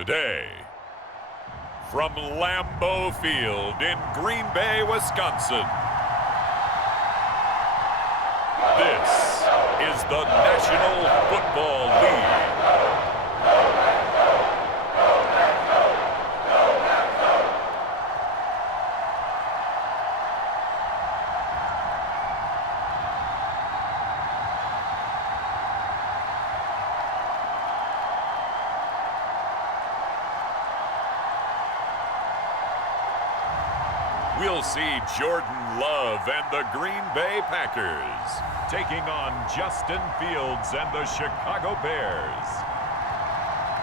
Today, from Lambeau Field in Green Bay, Wisconsin, this is the National Football League. We'll see Jordan Love and the Green Bay Packers taking on Justin Fields and the Chicago Bears.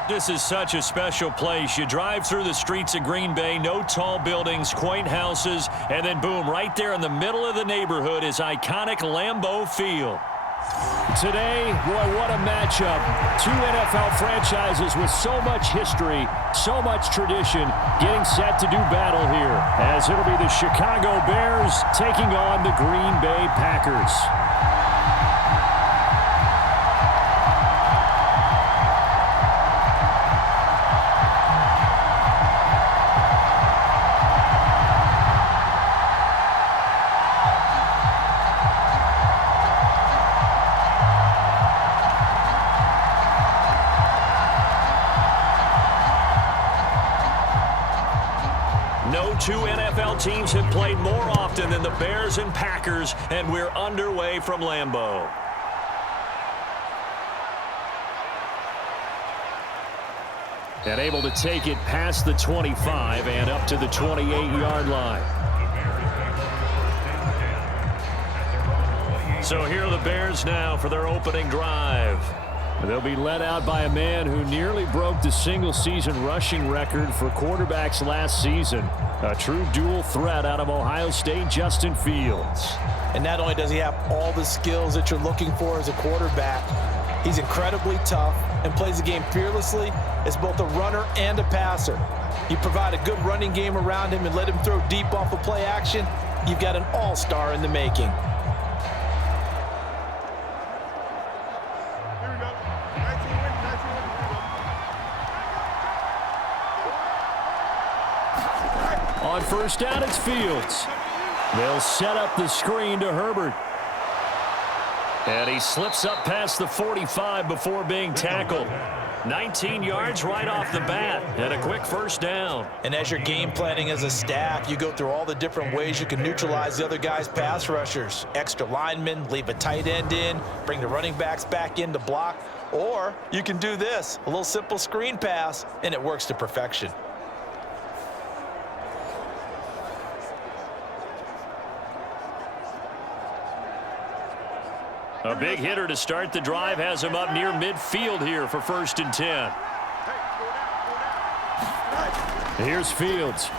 This is such a special place. You drive through the streets of Green Bay, no tall buildings, quaint houses, and then boom, right there in the middle of the neighborhood is iconic Lambeau Field. Today, boy, what a matchup. Two NFL franchises with so much history, so much tradition, getting set to do battle here, as it'll be the Chicago Bears taking on the Green Bay Packers. No two NFL teams have played more often than the Bears and Packers, and we're underway from Lambeau. And able to take it past the 25 and up to the 28-yard line. So here are the Bears now for their opening drive. They'll be led out by a man who nearly broke the single-season rushing record for quarterbacks last season. A true dual threat out of Ohio State, Justin Fields. And not only does he have all the skills that you're looking for as a quarterback, he's incredibly tough and plays the game fearlessly as both a runner and a passer. You provide a good running game around him and let him throw deep off of play action, you've got an all-star in the making. On first down, it's Fields. They'll set up the screen to Herbert. And he slips up past the 45 before being tackled. 19 yards right off the bat, and a quick first down. And as you're game planning as a staff, you go through all the different ways you can neutralize the other guy's pass rushers. Extra linemen, leave a tight end in, bring the running backs back in to block. Or you can do this, a little simple screen pass, and it works to perfection. A big hitter to start the drive has him up near midfield here for 1st and 10. Here's Fields.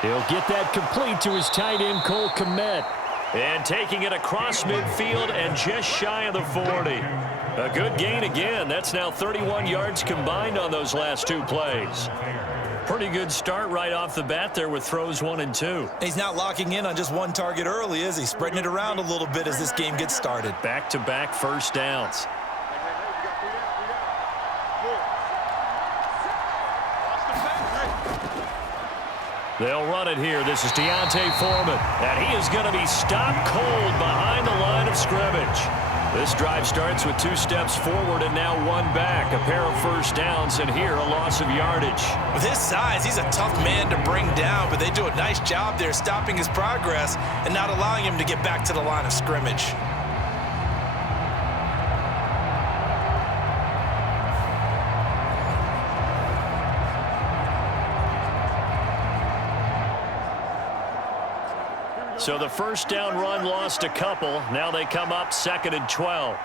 He'll get that complete to his tight end, Cole Kmet. And taking it across midfield and just shy of the 40. A good gain again. That's now 31 yards combined on those last two plays. Pretty good start right off the bat there with throws 1 and 2. He's not locking in on just one target early, is he? Spreading it around a little bit as this game gets started. Back-to-back first downs. They'll run it here. This is D'Onta Foreman. And he is going to be stopped cold behind the line of scrimmage. This drive starts with 2 steps forward and now 1 back. A pair of first downs, and here a loss of yardage. With his size, he's a tough man to bring down, but they do a nice job there stopping his progress and not allowing him to get back to the line of scrimmage. So the first down run lost a couple. Now they come up 2nd and 12.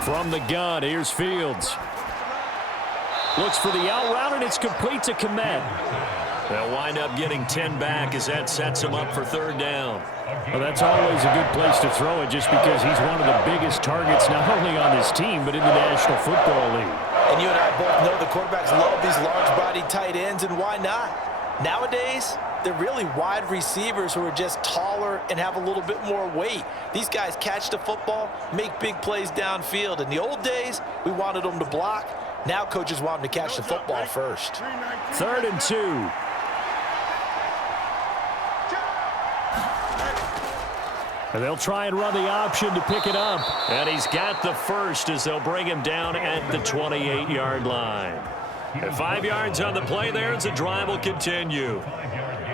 From the gun, here's Fields. Looks for the out route, and it's complete to Kmet. They'll wind up getting 10 back as that sets him up for 3rd down. Well, that's always a good place to throw it just because he's one of the biggest targets not only on this team but in the National Football League. And you and I both know the quarterbacks love these large-bodied tight ends, and why not? Nowadays, they're really wide receivers who are just taller and have a little bit more weight. These guys catch the football, make big plays downfield. In the old days, we wanted them to block. Now coaches want him to catch the football first. 3rd and 2. And they'll try and run the option to pick it up. And he's got the first as they'll bring him down at the 28-yard line. And 5 yards on the play there as the drive will continue.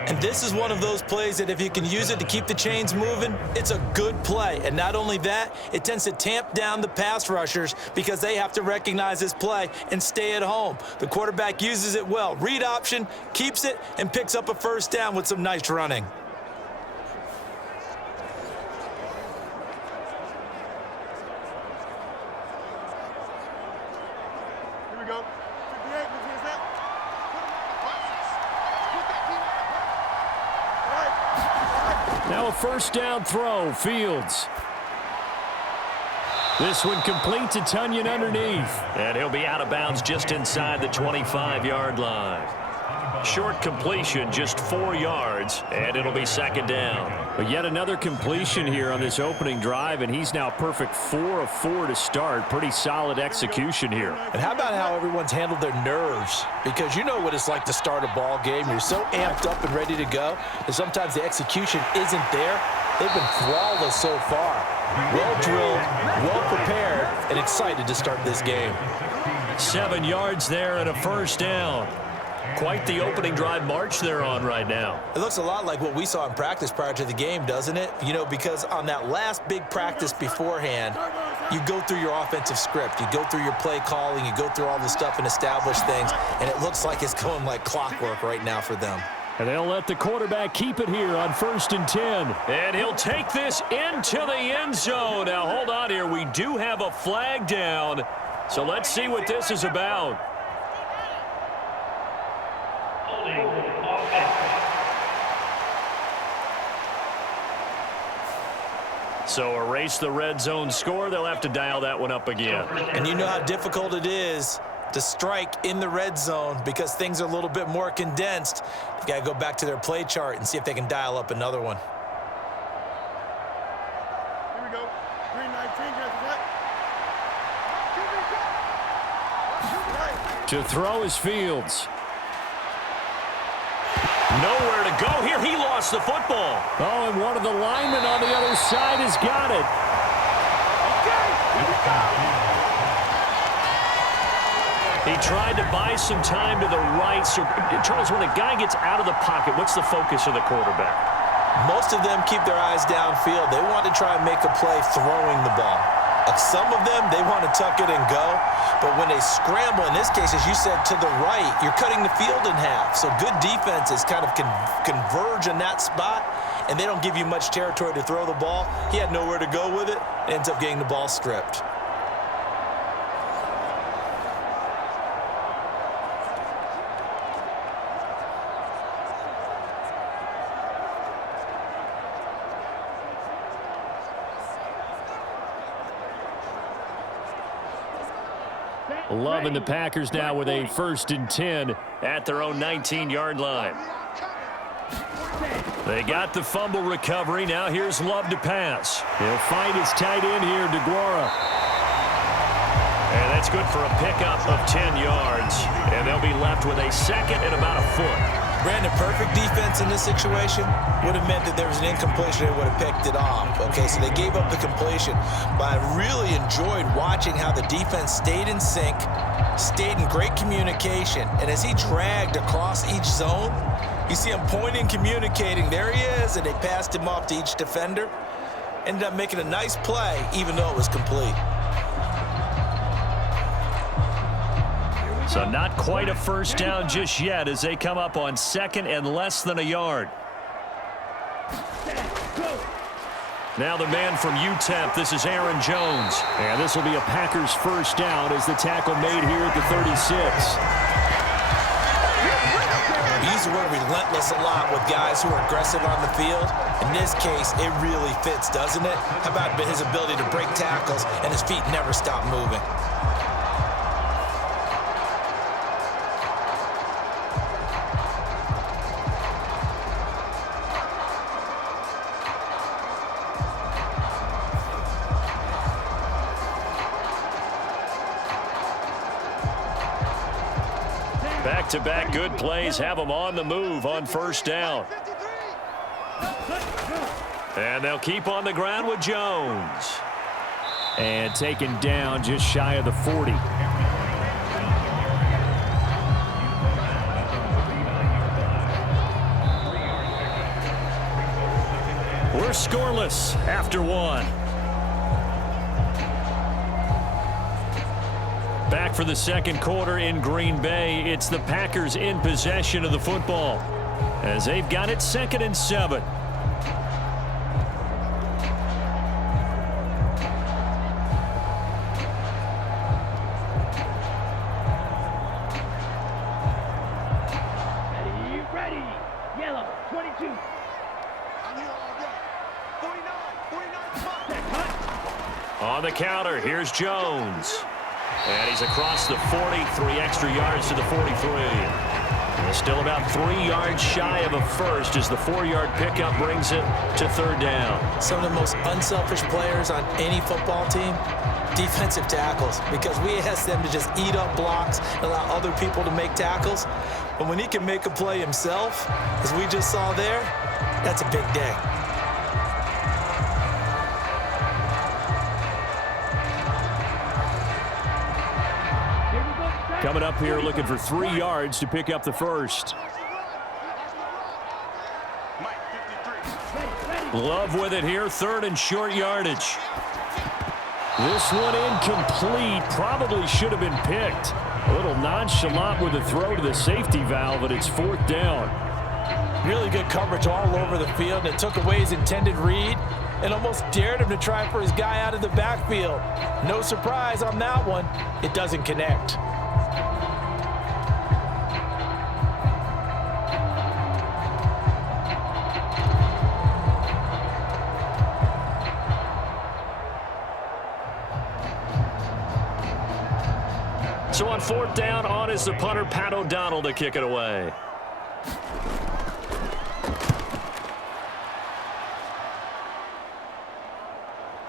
And this is one of those plays that if you can use it to keep the chains moving, it's a good play. And not only that, it tends to tamp down the pass rushers because they have to recognize this play and stay at home. The quarterback uses it well. Read option, keeps it, and picks up a first down with some nice running. Here we go. 58, is that? Now a first down throw, Fields. This one complete to Tunyon underneath. And he'll be out of bounds just inside the 25-yard line. Short completion, just 4 yards, and it'll be 2nd down. But yet another completion here on this opening drive, and he's now perfect 4 of 4 to start. Pretty solid execution here. And how about how everyone's handled their nerves? Because you know what it's like to start a ball game. You're so amped up and ready to go, and sometimes the execution isn't there. They've been flawless so far. Well drilled, well prepared, and excited to start this game. 7 yards there and a first down. Quite the opening drive march they're on right now. It looks a lot like what we saw in practice prior to the game, doesn't it? You know, because on that last big practice beforehand, you go through your offensive script. You go through your play calling. You go through all the stuff and establish things. And it looks like it's going like clockwork right now for them. And they'll let the quarterback keep it here on 1st and 10. And he'll take this into the end zone. Now, hold on here. We do have a flag down. So let's see what this is about. So erase the red zone score. They'll have to dial that one up again. And you know how difficult it is to strike in the red zone because things are a little bit more condensed. You got to go back to their play chart and see if they can dial up another one. Here we go. 319, To throw is Fields. Nowhere to go here. He lost the football. Oh, and one of the linemen on the other side has got it. He tried to buy some time to the right. So, Charles, when a guy gets out of the pocket, what's the focus of the quarterback? Most of them keep their eyes downfield. They want to try and make a play throwing the ball. Some of them, they want to tuck it and go. But when they scramble, in this case, as you said, to the right, you're cutting the field in half. So good defenses kind of converge in that spot, and they don't give you much territory to throw the ball. He had nowhere to go with it. Ends up getting the ball stripped. Loving the Packers now with a 1st and 10 at their own 19-yard line. They got the fumble recovery. Now here's Love to pass. He'll find his tight end here, DeGuara. And that's good for a pickup of 10 yards. And they'll be left with a 2nd and about a foot. Brandon, perfect defense in this situation would have meant that there was an incompletion. They would have picked it off. Okay, so they gave up the completion. But I really enjoyed watching how the defense stayed in sync, stayed in great communication. And as he dragged across each zone, you see him pointing, communicating. There he is, and they passed him off to each defender. Ended up making a nice play, even though it was complete. So not quite a first down just yet as they come up on 2nd and less than a yard. Now the man from UTEP, this is Aaron Jones. And this will be a Packers first down as the tackle made here at the 36. We use the word relentless a lot with guys who are aggressive on the field. In this case, it really fits, doesn't it? How about his ability to break tackles and his feet never stop moving? Back-to-back good plays have them on the move on first down. And they'll keep on the ground with Jones. And taken down just shy of the 40. We're scoreless after one. Back for the second quarter in Green Bay. It's the Packers in possession of the football as they've got it 2nd and 7. Ready. Yellow, 22. On the counter, here's Jones. And he's across the 40, 3 extra yards to the 43. And still about 3 yards shy of a first as the 4-yard pickup brings it to 3rd down. Some of the most unselfish players on any football team, defensive tackles, because we ask them to just eat up blocks and allow other people to make tackles. But when he can make a play himself, as we just saw there, that's a big day. Coming up here looking for 3 yards to pick up the first. Love with it here, 3rd and short yardage. This one incomplete, probably should have been picked. A little nonchalant with the throw to the safety valve, but it's 4th down. Really good coverage all over the field. It took away his intended read and almost dared him to try for his guy out of the backfield. No surprise on that one. It doesn't connect. So on 4th down, on is the punter, Pat O'Donnell, to kick it away.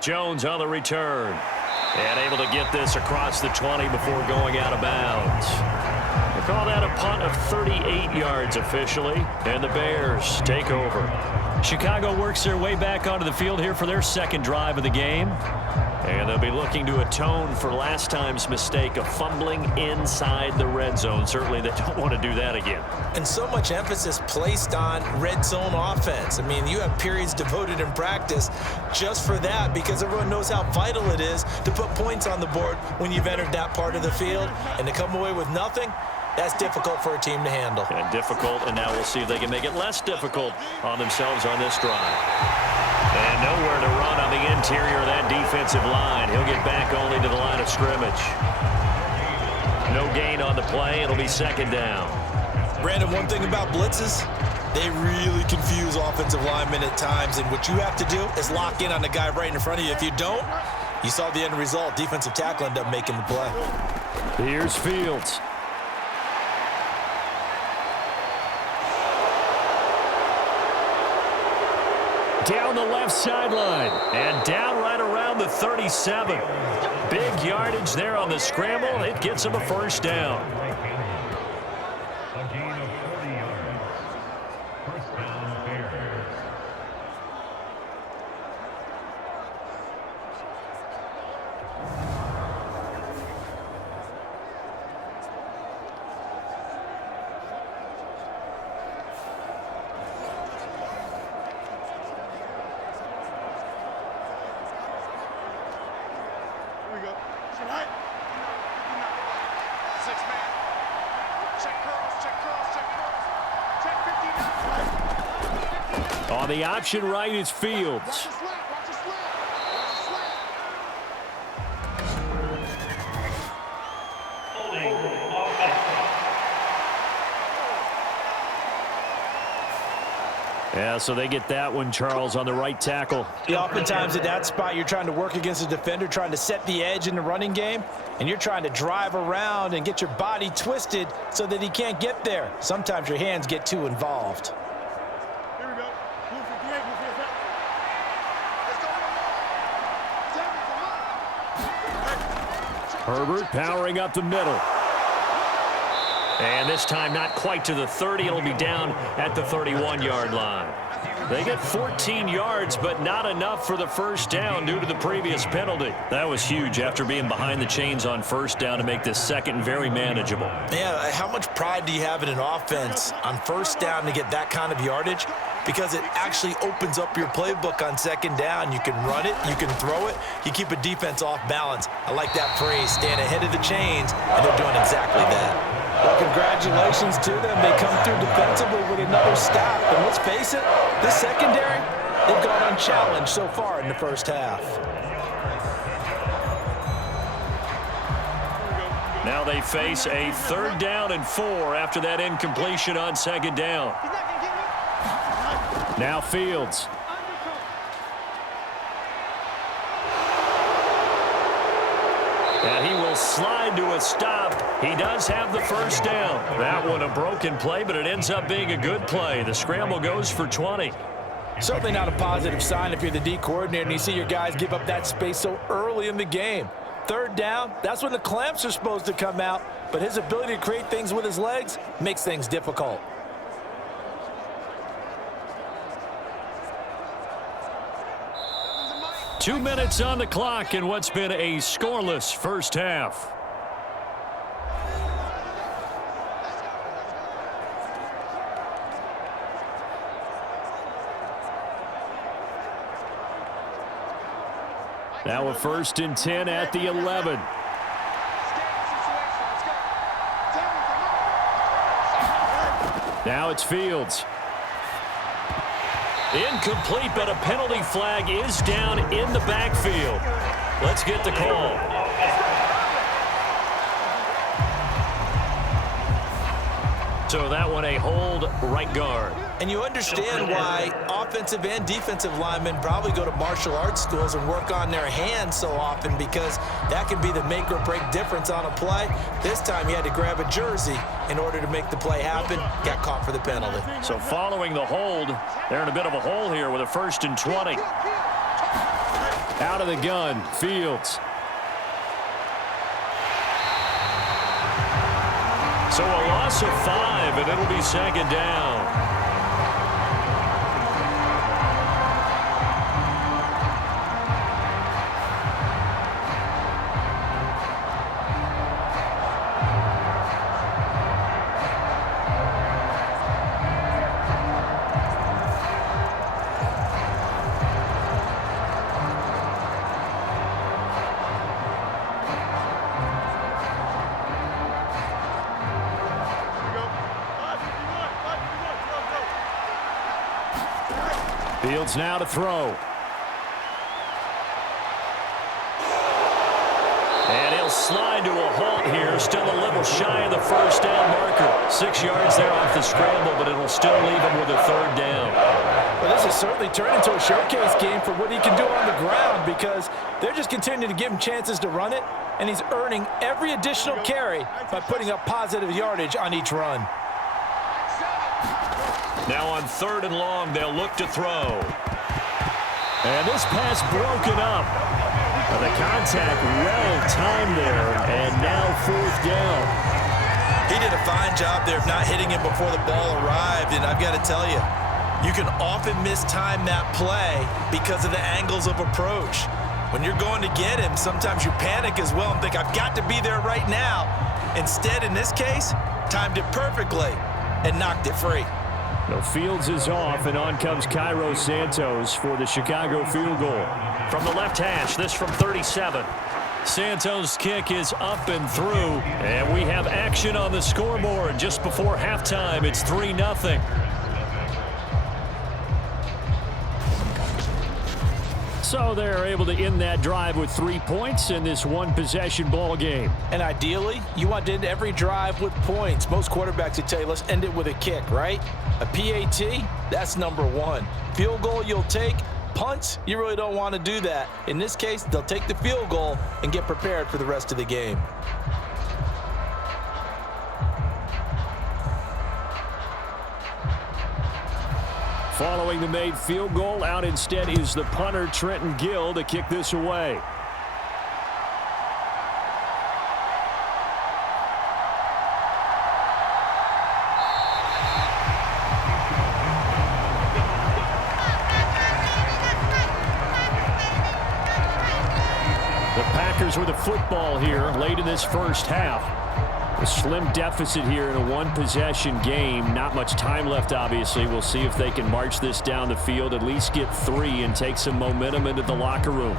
Jones on the return. And able to get this across the 20 before going out of bounds. They call that a punt of 38 yards officially. And the Bears take over. Chicago works their way back onto the field here for their 2nd drive of the game. And they'll be looking to atone for last time's mistake of fumbling inside the red zone. Certainly they don't want to do that again. And so much emphasis placed on red zone offense. I mean, you have periods devoted in practice just for that because everyone knows how vital it is to put points on the board when you've entered that part of the field. And to come away with nothing, that's difficult for a team to handle. And difficult, and now we'll see if they can make it less difficult on themselves on this drive. And nowhere to run on the interior of that defensive line. He'll get back only to the line of scrimmage. No gain on the play. It'll be 2nd down. Brandon, one thing about blitzes, they really confuse offensive linemen at times. And what you have to do is lock in on the guy right in front of you. If you don't, you saw the end result. Defensive tackle ended up making the play. Here's Fields. Down the left sideline and down right around the 37. Big yardage there on the scramble. It gets him a 1st down. A gain of 40 yards. 1st down, Bears. On the option right is Fields. Yeah, so they get that one, Charles, on the right tackle. Yeah, oftentimes at that spot, you're trying to work against a defender, trying to set the edge in the running game, and you're trying to drive around and get your body twisted so that he can't get there. Sometimes your hands get too involved. Here we go. Blue 58, blue 58. Herbert powering up the middle. And this time not quite to the 30. It'll be down at the 31-yard line. They get 14 yards, but not enough for the first down due to the previous penalty. That was huge after being behind the chains on first down to make this second very manageable. Yeah, how much pride do you have in an offense on first down to get that kind of yardage? Because it actually opens up your playbook on second down. You can run it, you can throw it, you keep a defense off balance. I like that phrase, stand ahead of the chains, and they're doing exactly that. Well, congratulations to them. They come through defensively with another stop. And let's face it, this secondary, they've gone unchallenged so far in the first half. Now they face a 3rd down and 4 after that incompletion on second down. Now Fields. And he will slide to a stop. He does have the first down. That one a broken play, but it ends up being a good play. The scramble goes for 20. Certainly not a positive sign if you're the D coordinator and you see your guys give up that space so early in the game. 3rd down, that's when the clamps are supposed to come out, but his ability to create things with his legs makes things difficult. Two minutes on the clock in what's been a scoreless first half. Now a 1st and 10 at the 11. Now it's Fields. Incomplete, but a penalty flag is down in the backfield. Let's get the call. So that one a hold, right guard. And you understand why offensive and defensive linemen probably go to martial arts schools and work on their hands so often, because that can be the make or break difference on a play. This time he had to grab a jersey in order to make the play happen. Got caught for the penalty. So following the hold, they're in a bit of a hole here with a 1st and 20. Out of the gun, Fields. So a loss of 5, and it'll be 2nd down. Fields now to throw. And he'll slide to a halt here, still a little shy of the first down marker. 6 yards there off the scramble, but it'll still leave him with a 3rd down. Well, this has certainly turned into a showcase game for what he can do on the ground, because they're just continuing to give him chances to run it, and he's earning every additional carry by putting up positive yardage on each run. Now on 3rd and long, they'll look to throw. And this pass broken up. The contact well-timed there, and now 4th down. He did a fine job there of not hitting him before the ball arrived, and I've got to tell you, you can often mistime that play because of the angles of approach. When you're going to get him, sometimes you panic as well and think, I've got to be there right now. Instead, in this case, timed it perfectly and knocked it free. No, Fields is off, and on comes Cairo Santos for the Chicago field goal. From the left hash, this from 37. Santos' kick is up and through, and we have action on the scoreboard just before halftime. It's 3-0. So they're able to end that drive with 3 points in this one-possession ball game. And ideally, you want to end every drive with points. Most quarterbacks would tell you, let's end it with a kick, right? A PAT, that's number 1. Field goal you'll take. Punts, you really don't want to do that. In this case, they'll take the field goal and get prepared for the rest of the game. Following the made field goal, out instead is the punter, Trenton Gill, to kick this away. Packers with a football here late in this first half. A slim deficit here in a one-possession game. Not much time left, obviously. We'll see if they can march this down the field, at least get 3 and take some momentum into the locker room.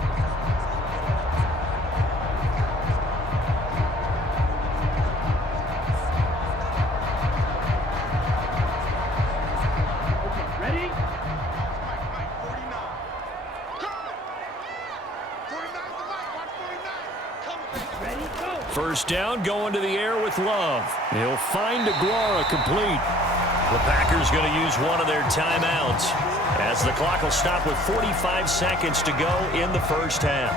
First down, going to the air with Love. He'll find Aguara complete. The Packers going to use one of their timeouts as the clock will stop with 45 seconds to go in the first half.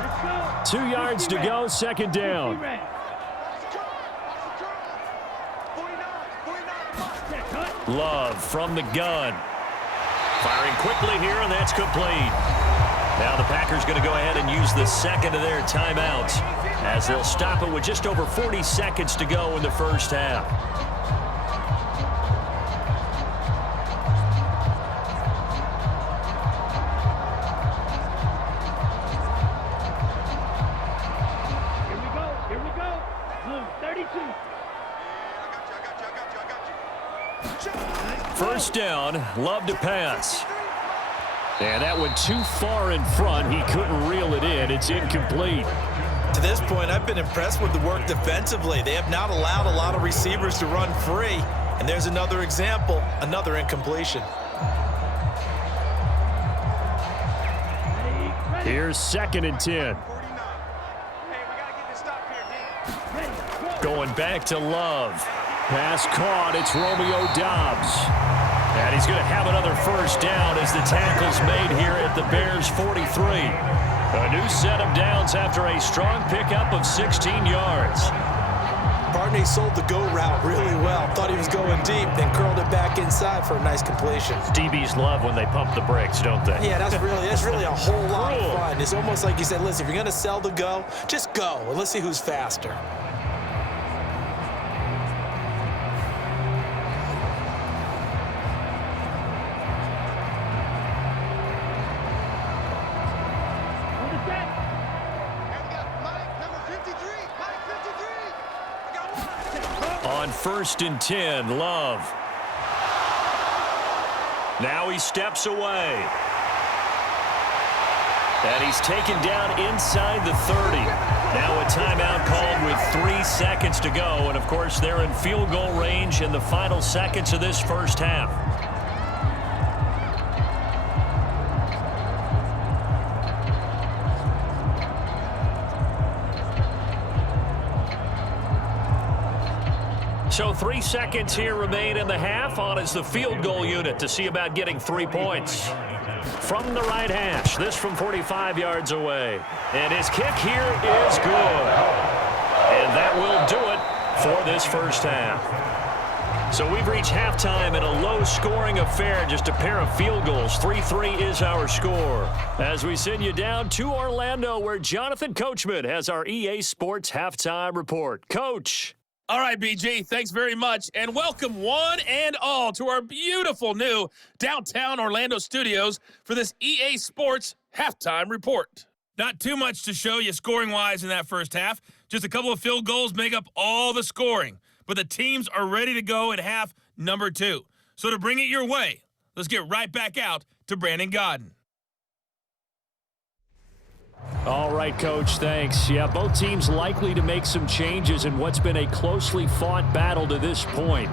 Let's go. 2 yards to go, second down. Love from the gun. Firing quickly here, and that's complete. Now the Packers going to go ahead and use the second of their timeouts as they'll stop it with just over 40 seconds to go in the first half. Here we go. Blue 32. First down, Love to pass. And that went too far in front. He couldn't reel it in. It's incomplete. To this point, I've been impressed with the work defensively. They have not allowed a lot of receivers to run free. And there's another example, another incompletion. Here's 2nd and 10. Going back to Love. Pass caught. It's Romeo Doubs. And he's going to have another first down as the tackle's made here at the Bears' 43. A new set of downs after a strong pickup of 16 yards. Barney sold the go route really well. Thought he was going deep, then curled it back inside for a nice completion. DBs love when they pump the brakes, don't they? Yeah, that's really a whole lot of fun. It's almost like you said, listen, if you're going to sell the go, just go, and let's see who's faster. On 1st and 10, Love. Now he steps away. And he's taken down inside the 30. Now a timeout called with 3 seconds to go. And, of course, they're in field goal range in the final seconds of this first half. So 3 seconds here remain in the half. On is the field goal unit to see about getting 3 points. From the right hash, this from 45 yards away. And his kick here is good. And that will do it for this first half. So we've reached halftime in a low-scoring affair, just a pair of field goals. 3-3 is our score. As we send you down to Orlando, where Jonathan Coachman has our EA Sports Halftime Report. Coach. All right, BG, thanks very much, and welcome one and all to our beautiful new downtown Orlando studios for this EA Sports Halftime Report. Not too much to show you scoring-wise in that first half. Just a couple of field goals make up all the scoring, but the teams are ready to go at half number 2. So to bring it your way, let's get right back out to Brandon Godden. All right, Coach, thanks. Yeah, both teams likely to make some changes in what's been a closely fought battle to this point.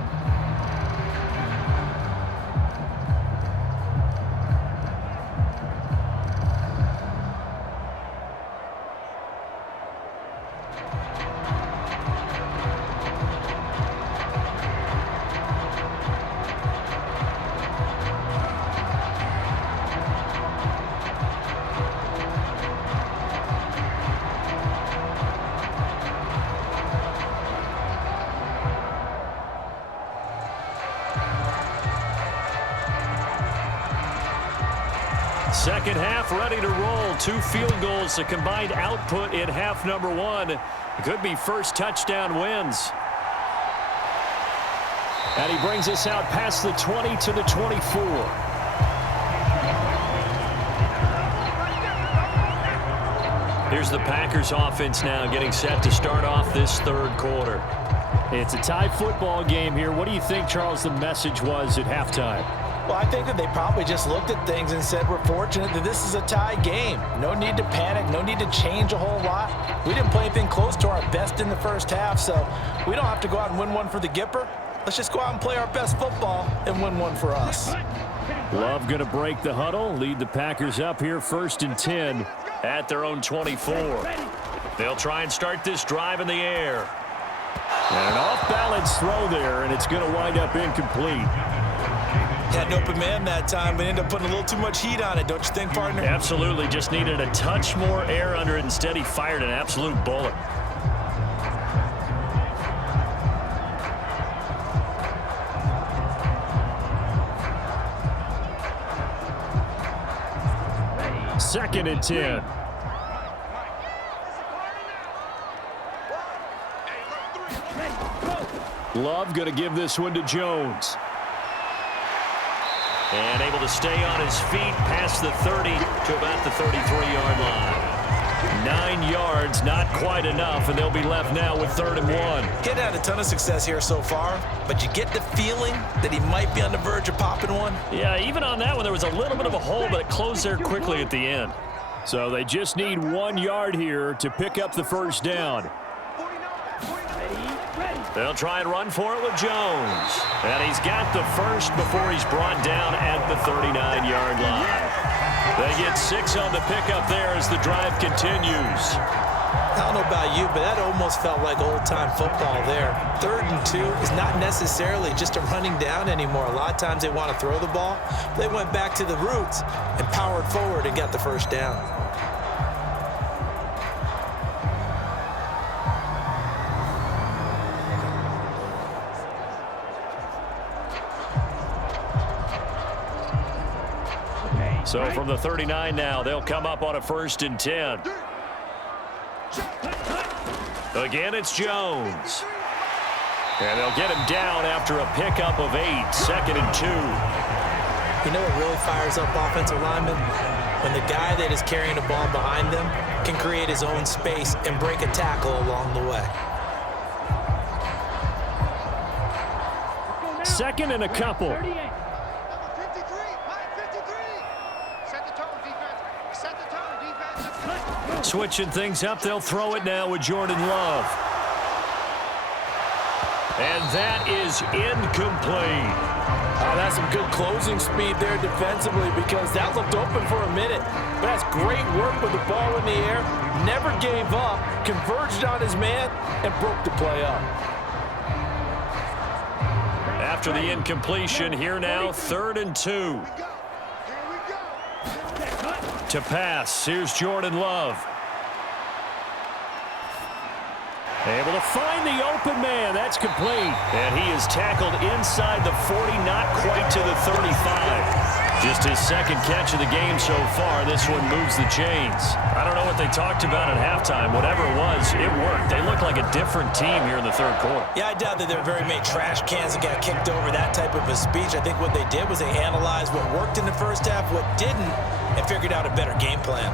Second half ready to roll. 2 field goals, the combined output in half number 1. It could be first touchdown wins. And he brings us out past the 20 to the 24. Here's the Packers offense now getting set to start off this third quarter. It's a tie football game here. What do you think, Charles, the message was at halftime? Well, I think that they probably just looked at things and said, we're fortunate that this is a tie game. No need to panic. No need to change a whole lot. We didn't play anything close to our best in the first half, so we don't have to go out and win one for the Gipper. Let's just go out and play our best football and win one for us. Love going to break the huddle, lead the Packers up here 1st and 10 at their own 24. They'll try and start this drive in the air. And an off-balance throw there, and it's going to wind up incomplete. Had an open man that time, but ended up putting a little too much heat on it, don't you think, partner? Absolutely. Just needed a touch more air under it. Instead, he fired an absolute bullet. Second and 10. Love going to give this one to Jones. And able to stay on his feet past the 30 to about the 33-yard line. 9 yards, not quite enough, and they'll be left now with 3rd and 1. Getting had a ton of success here so far, but you get the feeling that he might be on the verge of popping one. Yeah, even on that one, there was a little bit of a hole, but it closed there quickly at the end. So they just need 1 yard here to pick up the first down. They'll try and run for it with Jones. And he's got the first before he's brought down at the 39-yard line. They get 6 on the pickup there as the drive continues. I don't know about you, but that almost felt like old-time football there. 3rd and 2 is not necessarily just a running down anymore. A lot of times they want to throw the ball. They went back to the roots and powered forward and got the first down. So from the 39 now, they'll come up on a 1st and 10. Again, it's Jones. And they'll get him down after a pickup of 8, 2nd and 2. You know what really fires up offensive linemen? When the guy that is carrying the ball behind them can create his own space and break a tackle along the way. 2nd and a couple. Switching things up, they'll throw it now with Jordan Love. And that is incomplete. Oh, that's some good closing speed there defensively because that looked open for a minute. But that's great work with the ball in the air. Never gave up, converged on his man, and broke the play up. After the incompletion, here now, 3rd and 2. To pass, here's Jordan Love. Able to find the open man. That's complete. And he is tackled inside the 40, not quite to the 35. Just his 2nd catch of the game so far. This one moves the chains. I don't know what they talked about at halftime. Whatever it was, it worked. They look like a different team here in the 3rd quarter. Yeah, I doubt that there were very many trash cans that got kicked over, that type of a speech. I think what they did was they analyzed what worked in the first half, what didn't, and figured out a better game plan.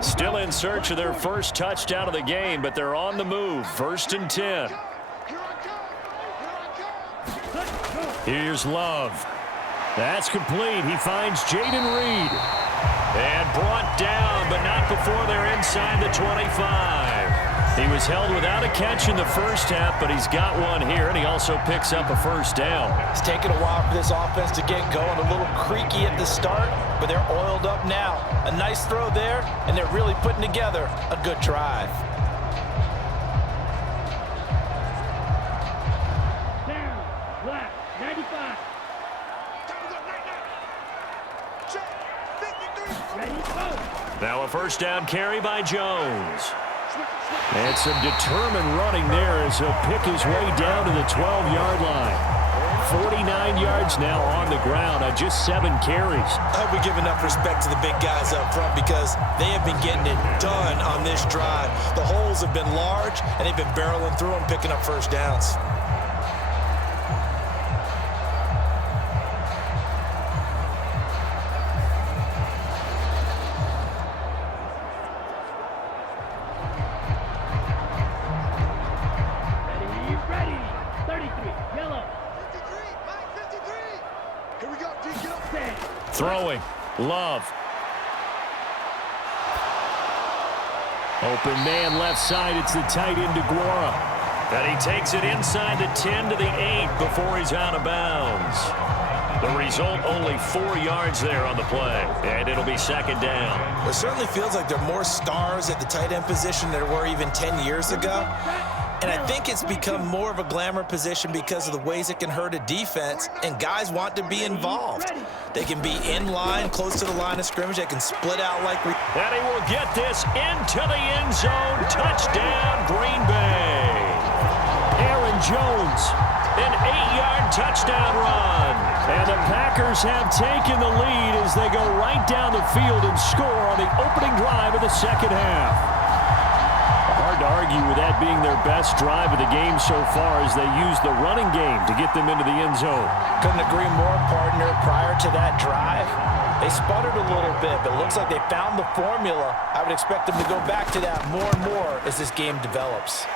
Still in search of their first touchdown of the game, but they're on the move. 1st and 10. Here's Love. That's complete. He finds Jaden Reed. And brought down, but not before they're inside the 25. He was held without a catch in the first half, but he's got one here, and he also picks up a first down. It's taken a while for this offense to get going. A little creaky at the start, but they're oiled up now. A nice throw there, and they're really putting together a good drive. Down, left, 95. Ready, go. Now a first down carry by Jones. And some determined running there as he'll pick his way down to the 12-yard line. 49 yards now on the ground on just 7 carries. I hope we give enough respect to the big guys up front because they have been getting it done on this drive. The holes have been large, and they've been barreling through them, picking up first downs. Ready. 33. Yellow. 53. Here we go. D, get up. 10. Throwing. Love. Open man left side. It's the tight end, DeGuara. And he takes it inside the 10 to the 8 before he's out of bounds. The result, only 4 yards there on the play, and it'll be second down. It certainly feels like there are more stars at the tight end position than there were even 10 years ago. And I think it's become more of a glamour position because of the ways it can hurt a defense, and guys want to be involved. They can be in line, close to the line of scrimmage. They can split out like... And he will get this into the end zone. Touchdown, Green Bay. Aaron Jones. An 8-yard touchdown run. And the Packers have taken the lead as they go right down the field and score on the opening drive of the second half. Hard to argue with that being their best drive of the game so far as they use the running game to get them into the end zone. Couldn't agree more, partner. Prior to that drive, they sputtered a little bit, but it looks like they found the formula. I would expect them to go back to that more and more as this game develops.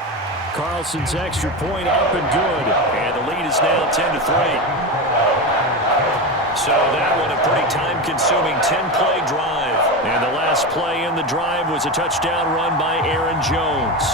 Carlson's extra point up and good. And the lead is now 10-3. So that one a pretty time-consuming 10-play drive. And the last play in the drive was a touchdown run by Aaron Jones.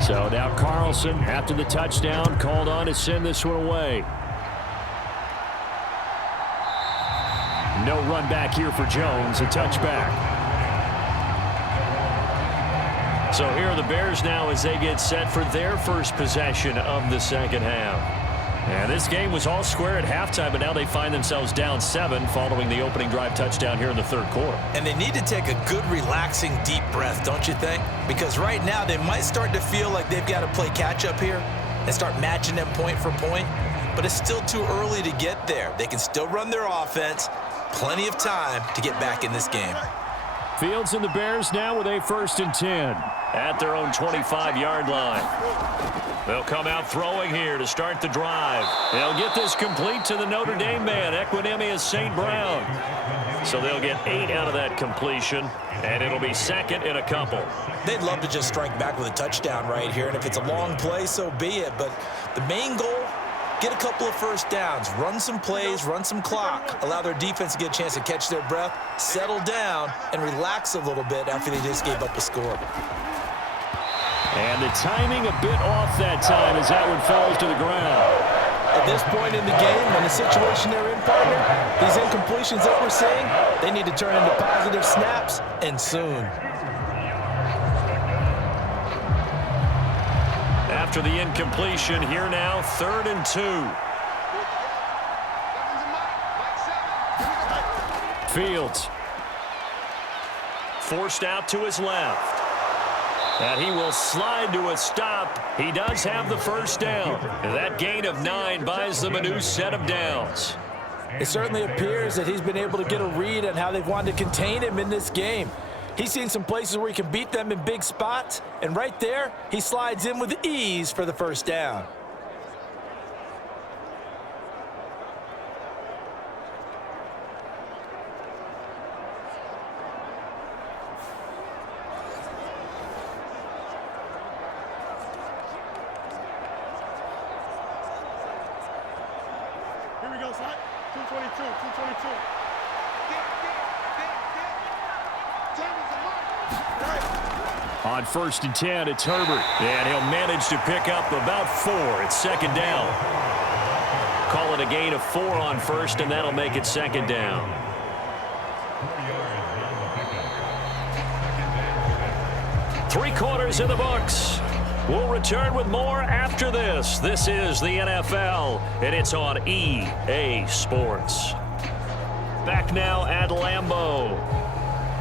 So now Carlson, after the touchdown, called on to send this one away. No run back here for Jones, a touchback. So here are the Bears now as they get set for their first possession of the second half. And this game was all square at halftime, but now they find themselves down 7 following the opening drive touchdown here in the third quarter. And they need to take a good, relaxing, deep breath, don't you think? Because right now they might start to feel like they've got to play catch-up here and start matching them point for point. But it's still too early to get there. They can still run their offense. Plenty of time to get back in this game. Fields and the Bears now with a 1st and 10. At their own 25-yard line. They'll come out throwing here to start the drive. They'll get this complete to the Notre Dame man, Equanimeous St. Brown. So they'll get 8 out of that completion, and it'll be second in a couple. They'd love to just strike back with a touchdown right here, and if it's a long play, so be it. But the main goal, get a couple of first downs, run some plays, run some clock, allow their defense to get a chance to catch their breath, settle down, and relax a little bit after they just gave up a score. And the timing a bit off that time as that one falls to the ground. At this point in the game, in the situation they're in, partner, these incompletions that we're seeing, they need to turn into positive snaps, and soon. After the incompletion, here now, 3rd and 2. Fields. Forced out to his left. And he will slide to a stop. He does have the first down. That gain of 9 buys them a new set of downs. It certainly appears that he's been able to get a read on how they've wanted to contain him in this game. He's seen some places where he can beat them in big spots, and right there, he slides in with ease for the first down. Here we go, son. 222, 222. On 1st and 10, it's Herbert. And he'll manage to pick up about 4. It's second down. call it a gain of 4 on first, and that'll make it second down. Three quarters in the books. We'll return with more after this. This is the NFL, and it's on EA Sports. Back now at Lambeau.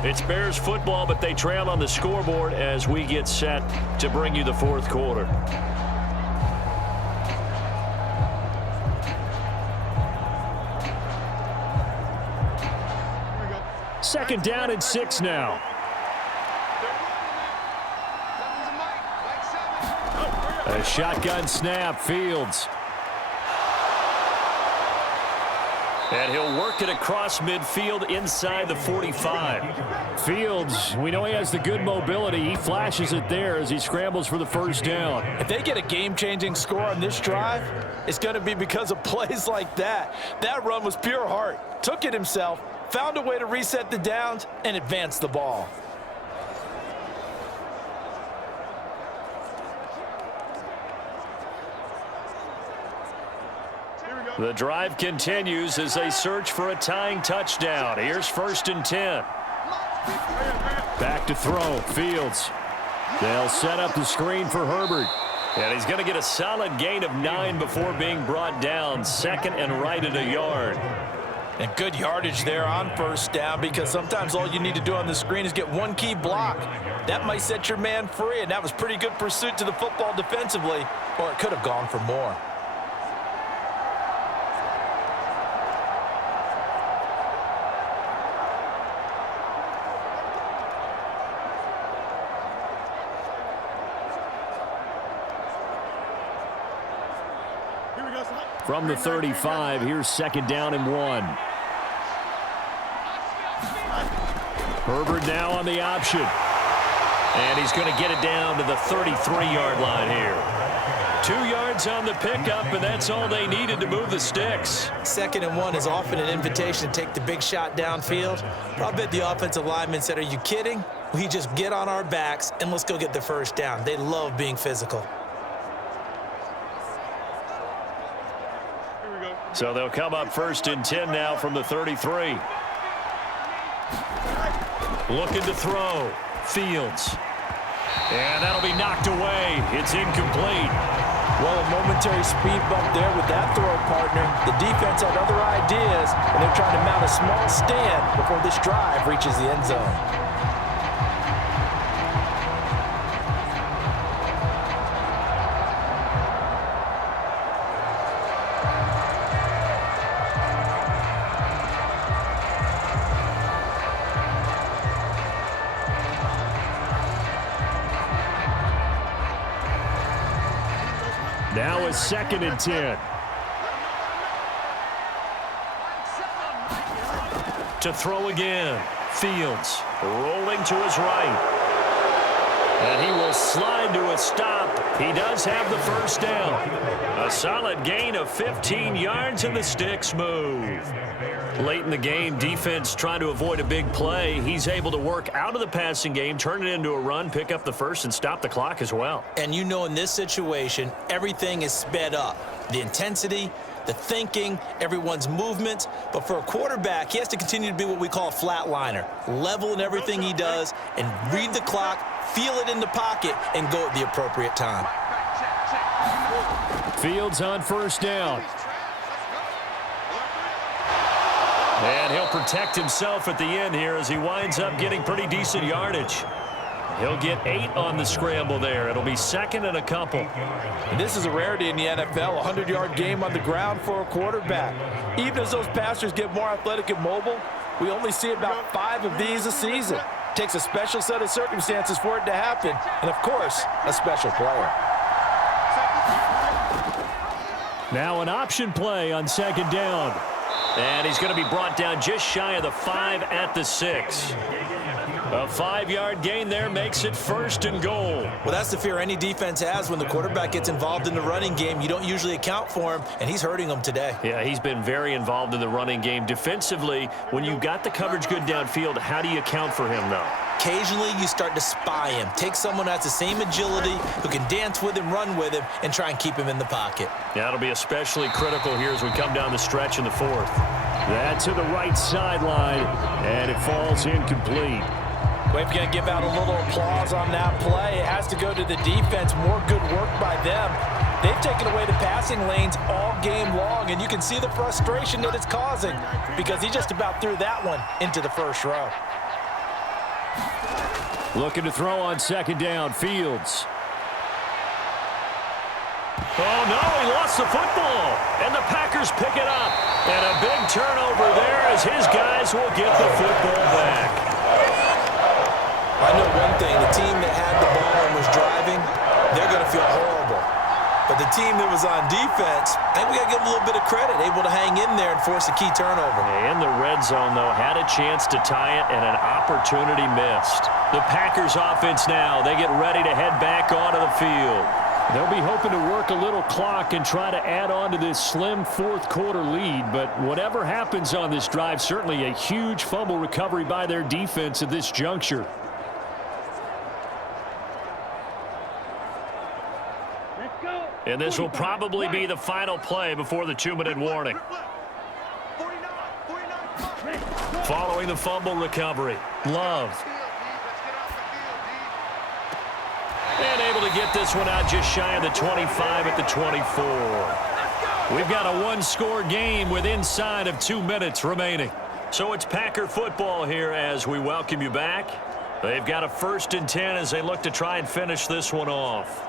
It's Bears football, but they trail on the scoreboard as we get set to bring you the fourth quarter. Second down and 6 now. A shotgun snap, Fields. And he'll work it across midfield inside the 45. Fields, we know he has the good mobility. He flashes it there as he scrambles for the first down. If they get a game-changing score on this drive, it's going to be because of plays like that. That run was pure heart. Took it himself, found a way to reset the downs, and advance the ball. The drive continues as they search for a tying touchdown. Here's 1st and 10. Back to throw, Fields. They'll set up the screen for Herbert. And he's going to get a solid gain of 9 before being brought down. Second and right at a yard. And good yardage there on first down, because sometimes all you need to do on the screen is get one key block. That might set your man free, and that was pretty good pursuit to the football defensively, or it could have gone for more. From the 35, here's 2nd down and 1. Herbert now on the option. And he's going to get it down to the 33-yard line here. 2 yards on the pickup, and that's all they needed to move the sticks. 2nd and 1 is often an invitation to take the big shot downfield. But I bet the offensive linemen said, are you kidding? We just get on our backs and let's go get the first down. They love being physical. So they'll come up 1st and 10 now from the 33. Looking to throw. Fields. And that'll be knocked away. It's incomplete. Well, a momentary speed bump there with that throw, partner. The defense had other ideas, and they're trying to mount a small stand before this drive reaches the end zone. Now it's 2nd and 10. To throw again. Fields rolling to his right. And he will slide to a stop. He does have the first down. A solid gain of 15 yards, and the sticks move. Late in the game, defense trying to avoid a big play. He's able to work out of the passing game, turn it into a run, pick up the first, and stop the clock as well. And you know, in this situation, everything is sped up. The intensity, the thinking, everyone's movement. But for a quarterback, he has to continue to be what we call a flatliner. Level in everything he does and read the clock, feel it in the pocket, and go at the appropriate time. Fields on first down. And he'll protect himself at the end here as he winds up getting pretty decent yardage. He'll get 8 on the scramble there. It'll be 2nd and a couple. And this is a rarity in the NFL, a 100-yard game on the ground for a quarterback. Even as those passers get more athletic and mobile, we only see about 5 of these a season. It takes a special set of circumstances for it to happen, and of course, a special player. Now an option play on 2nd down. And he's going to be brought down just shy of the 5 at the 6. A 5-yard gain there makes it 1st and goal. Well, that's the fear any defense has when the quarterback gets involved in the running game. You don't usually account for him, and he's hurting them today. Yeah, he's been very involved in the running game. Defensively, when you got the coverage good downfield, how do you account for him, though? Occasionally, you start to spy him. Take someone who has the same agility, who can dance with him, run with him, and try and keep him in the pocket. That'll be especially critical here as we come down the stretch in the fourth. That to the right sideline, and it falls incomplete. We're going to give out a little applause on that play. It has to go to the defense. More good work by them. They've taken away the passing lanes all game long, and you can see the frustration that it's causing because he just about threw that one into the first row. Looking to throw on second down, Fields. Oh, no, he lost the football, and the Packers pick it up. And a big turnover there as his guys will get the football back. I know one thing, the team that had the ball and was driving, they're going to feel horrible. But the team that was on defense, I think we got to give them a little bit of credit, able to hang in there and force a key turnover. In the red zone, though, had a chance to tie it and an opportunity missed. The Packers offense now, they get ready to head back onto the field. They'll be hoping to work a little clock and try to add on to this slim fourth quarter lead. But whatever happens on this drive, certainly a huge fumble recovery by their defense at this juncture. And this will probably be the final play before the 2-minute warning. Following the fumble recovery, Love. And able to get this one out just shy of the 25 at the 24. We've got a one-score game with inside of 2 minutes remaining. So it's Packer football here as we welcome you back. They've got a 1st and 10 as they look to try and finish this one off.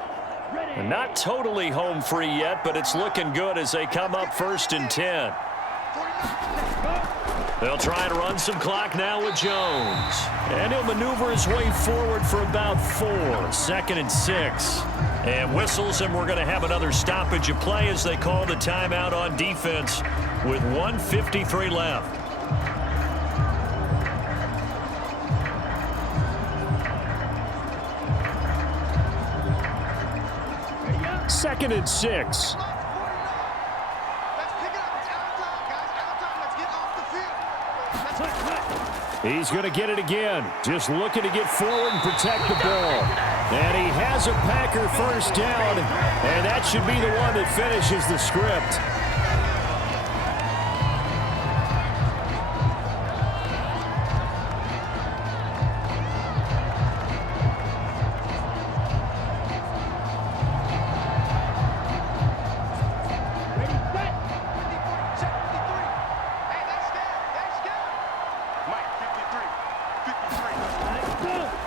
And not totally home free yet, but it's looking good as they come up 1st and 10. They'll try and run some clock now with Jones. And he'll maneuver his way forward for about 4. 2nd and 6. And whistles, and we're going to have another stoppage of play as they call the timeout on defense with 1:53 left. Second and 6. Let's pick it up. It's out of time, guys. Out of time. Let's get off the field. He's going to get it again. Just looking to get forward and protect the ball. And he has a Packer first down. And that should be the one that finishes the script.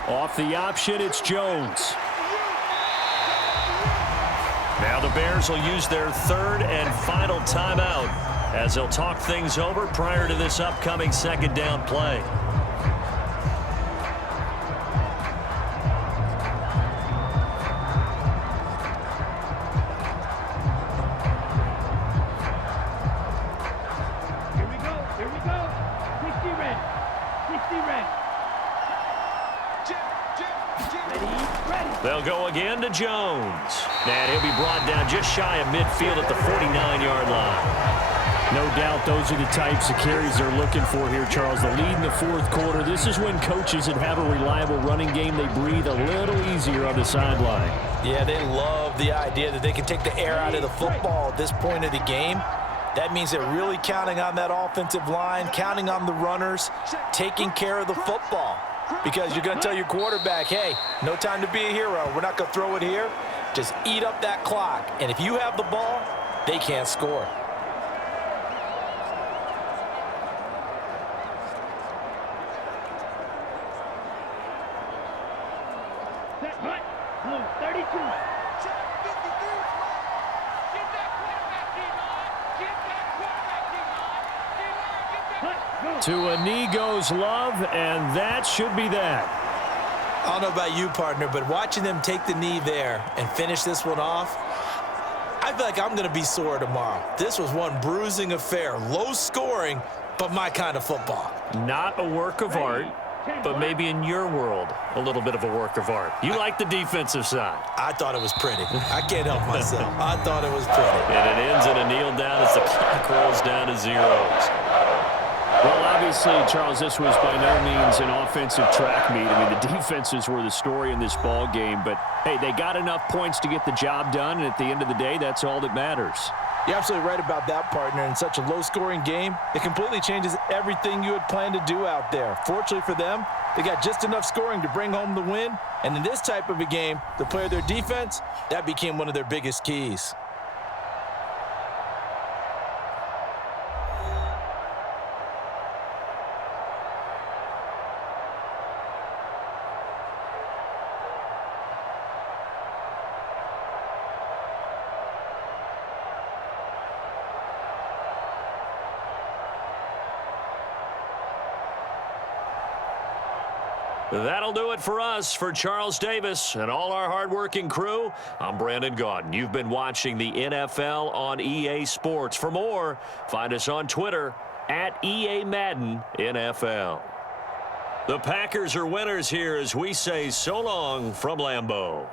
Off the option, it's Jones. Now the Bears will use their 3rd and final timeout as they'll talk things over prior to this upcoming 2nd down play. Here we go. 60 red. 60 red. Ready. They'll go again to Jones. And he'll be brought down just shy of midfield at the 49-yard line. No doubt those are the types of carries they're looking for here, Charles. The lead in the fourth quarter. This is when coaches that have a reliable running game, they breathe a little easier on the sideline. Yeah, they love the idea that they can take the air out of the football at this point of the game. That means they're really counting on that offensive line, counting on the runners, taking care of the football. Because you're going to tell your quarterback, hey, no time to be a hero. We're not going to throw it here. Just eat up that clock. And if you have the ball, they can't score. Set, hut. Blue, 32. To a knee goes Love, and that should be that. I don't know about you, partner, but watching them take the knee there and finish this one off, I feel like I'm going to be sore tomorrow. This was one bruising affair. Low scoring, but my kind of football. Not a work of art, but maybe in your world, a little bit of a work of art. You like the defensive side. I thought it was pretty. I can't help myself. I thought it was pretty. And it ends in a kneel down as the clock rolls down to zeros. Well, obviously, Charles, this was by no means an offensive track meet. I mean, the defenses were the story in this ball game. But, hey, they got enough points to get the job done, and at the end of the day, that's all that matters. You're absolutely right about that, partner. In such a low-scoring game, it completely changes everything you had planned to do out there. Fortunately for them, they got just enough scoring to bring home the win. And in this type of a game, to play their defense, that became one of their biggest keys. That'll do it for us. For Charles Davis and all our hardworking crew, I'm Brandon Gaudin. You've been watching the NFL on EA Sports. For more, find us on Twitter at EA Madden NFL. The Packers are winners here as we say so long from Lambeau.